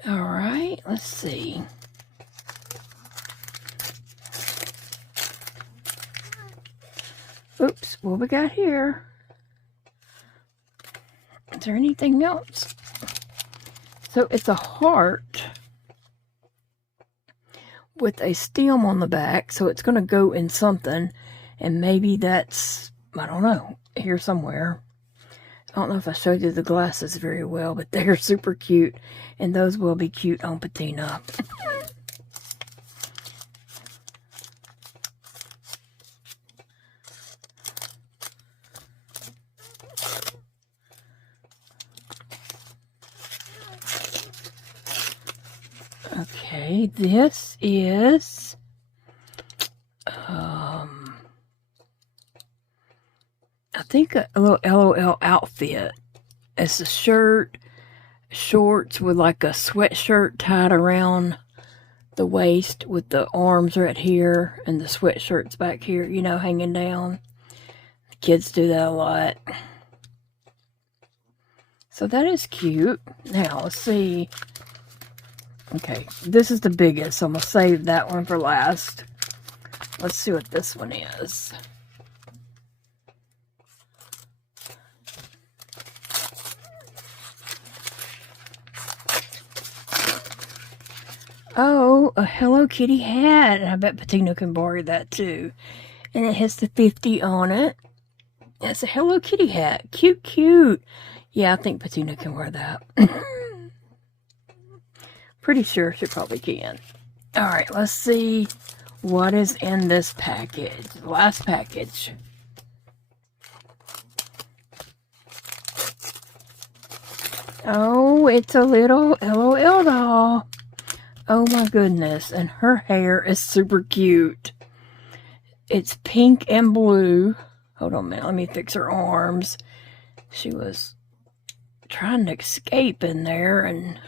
All right, let's see. Oops, what we got here? Is there anything else? So it's a heart with a stem on the back, so it's going to go in something, and maybe that's, I don't know, here somewhere. I don't know if I showed you the glasses very well, but they're super cute, and those will be cute on Patina. Okay, this is I think a little LOL outfit. It's a shirt, shorts with like a sweatshirt tied around the waist with the arms right here and the sweatshirt's back here, you know, hanging down. The kids do that a lot. So that is cute. Now, let's see. Okay, this is the biggest, so I'm going to save that one for last. Let's see what this one is. Oh, a Hello Kitty hat. I bet Patina can borrow that too. And it has the 50 on it. It's a Hello Kitty hat. Cute, cute. Yeah, I think Patina can wear that. Pretty sure she probably can. Alright, let's see what is in this package. The last package. Oh, it's a little LOL doll. Oh my goodness, and her hair is super cute. It's pink and blue. Hold on a minute, let me fix her arms. She was trying to escape in there and...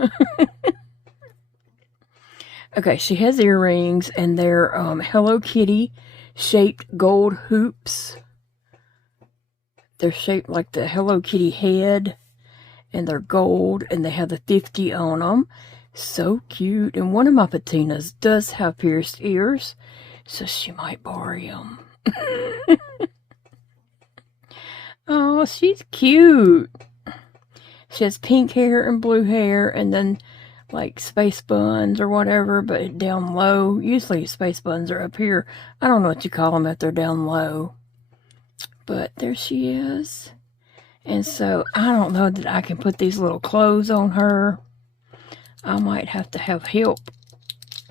Okay, she has earrings and they're Hello Kitty shaped gold hoops. They're shaped like the Hello Kitty head and they're gold and they have the 50 on them. So cute. And one of my Patinas does have pierced ears, so she might borrow them. Oh, she's cute. She has pink hair and blue hair and then like space buns or whatever, but down low. Usually space buns are up here. I don't know what you call them if they're down low. But there she is. And so I don't know that I can put these little clothes on her. I might have to have help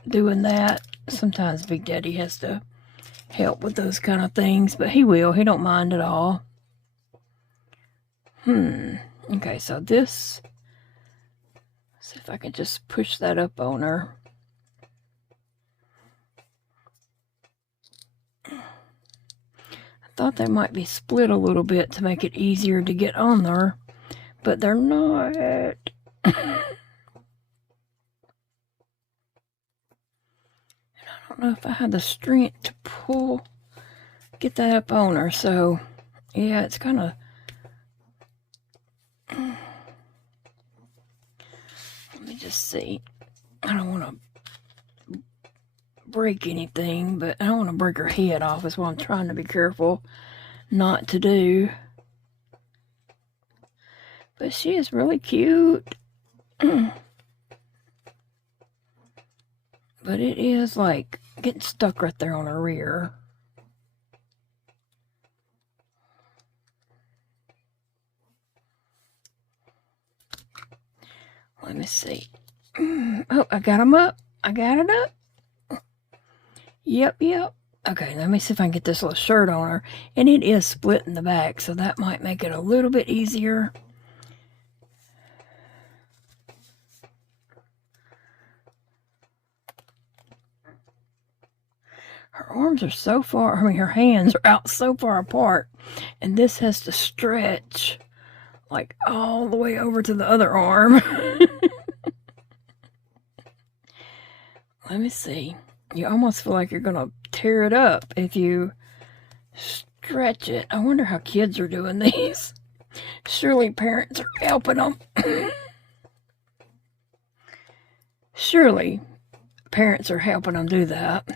doing that. Sometimes Big Daddy has to help with those kind of things, but he will. He don't mind at all. Okay, so this... See if I can just push that up on her. I thought they might be split a little bit to make it easier to get on there, but they're not. I don't know if I had the strength to get that up on her, so yeah, it's kind of... Let me just see. I don't want to break anything, but I don't want to break her head off is what I'm trying to be careful not to do. But she is really cute. But it is like getting stuck right there on her rear. Let me see. Oh, I got them up. I got it up. Yep. Okay, let me see if I can get this little shirt on her. And it is split in the back, so that might make it a little bit easier. Her arms are so far, her hands are out so far apart. And this has to stretch like all the way over to the other arm. Let me see. You almost feel like you're going to tear it up if you stretch it. I wonder how kids are doing these. Surely parents are helping them. Surely parents are helping them do that.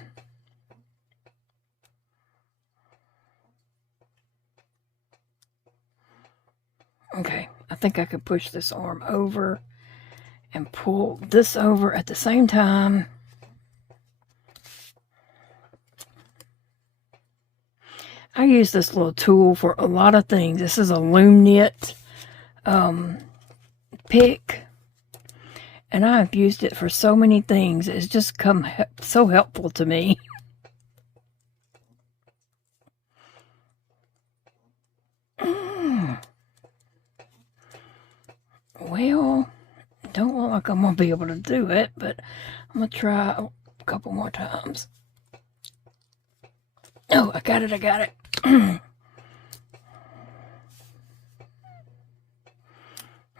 Okay, I think I could push this arm over and pull this over at the same time. I use this little tool for a lot of things. This is a loom knit pick, and I've used it for so many things. It's just come so helpful to me. Well, don't look like I'm going to be able to do it, but I'm going to try a couple more times. Oh, I got it.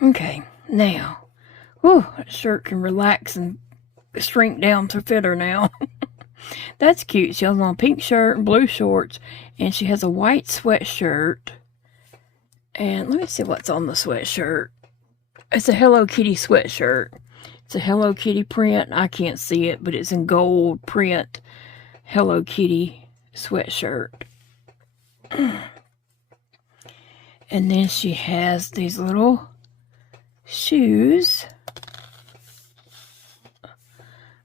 Okay, now, whew, that shirt can relax and shrink down to fit her now. That's cute. She has on a pink shirt and blue shorts, and she has a white sweatshirt. And let me see what's on the sweatshirt. It's a Hello Kitty sweatshirt. It's a Hello Kitty print. I can't see it, but it's in gold print Hello Kitty sweatshirt. And then she has these little shoes.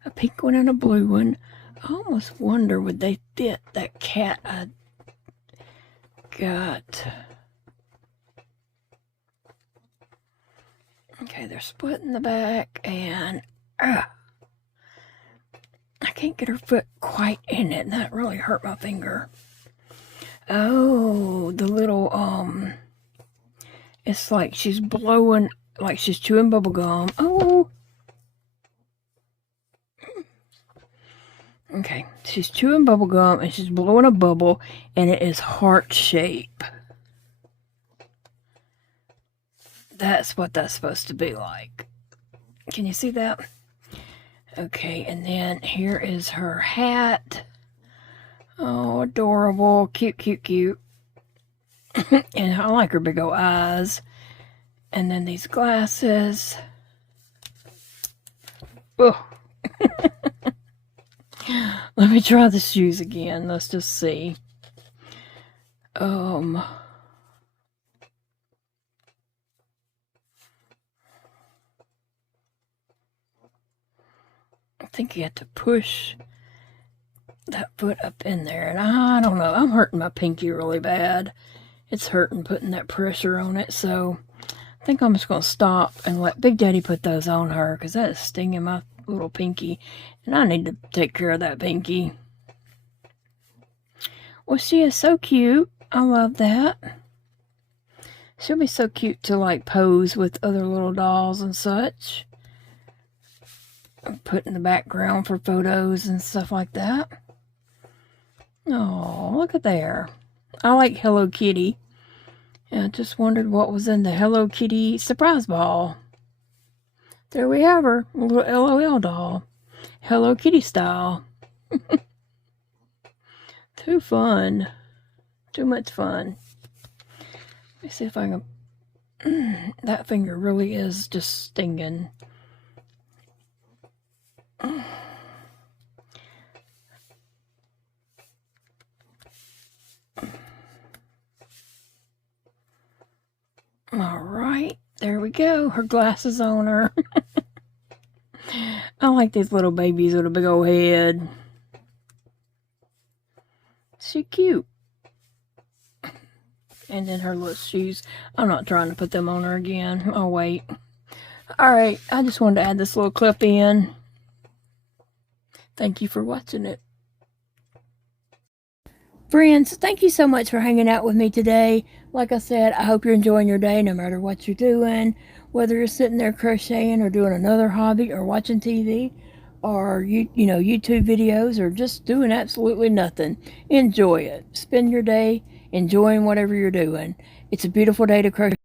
A pink one and a blue one. I almost wonder would they fit that cat I got. Okay, they're split in the back, and I can't get her foot quite in it, and that really hurt my finger. Oh, the little, it's like she's blowing, like she's chewing bubble gum. Oh! Okay, she's chewing bubble gum, and she's blowing a bubble, and it is heart shape. That's what that's supposed to be like. Can you see that? Okay, and then here is her hat. Oh, adorable. Cute. And I like her big old eyes. And then these glasses. Oh. Let me try the shoes again. Let's just see. I think you have to push that foot up in there, and I don't know, I'm hurting my pinky really bad. It's hurting putting that pressure on it, so I think I'm just going to stop and let Big Daddy put those on her, because that is stinging my little pinky, and I need to take care of that pinky. Well, she is so cute. I love that. She'll be so cute to like pose with other little dolls and such. Put in the background for photos and stuff like that. Oh, look at there. I like Hello Kitty. And I just wondered what was in the Hello Kitty surprise ball. There we have her, a little LOL doll. Hello Kitty style. Too fun. Too much fun. Let me see if I can... That finger really is just stinging. All right, there we go. Her glasses on her. I like these little babies with a big old head. She cute. And then her little shoes. I'm not trying to put them on her again. I'll wait. All right, I just wanted to add this little clip in. Thank you for watching it. Friends, thank you so much for hanging out with me today. Like I said, I hope you're enjoying your day no matter what you're doing. Whether you're sitting there crocheting or doing another hobby or watching TV or YouTube videos or just doing absolutely nothing. Enjoy it. Spend your day enjoying whatever you're doing. It's a beautiful day to crochet.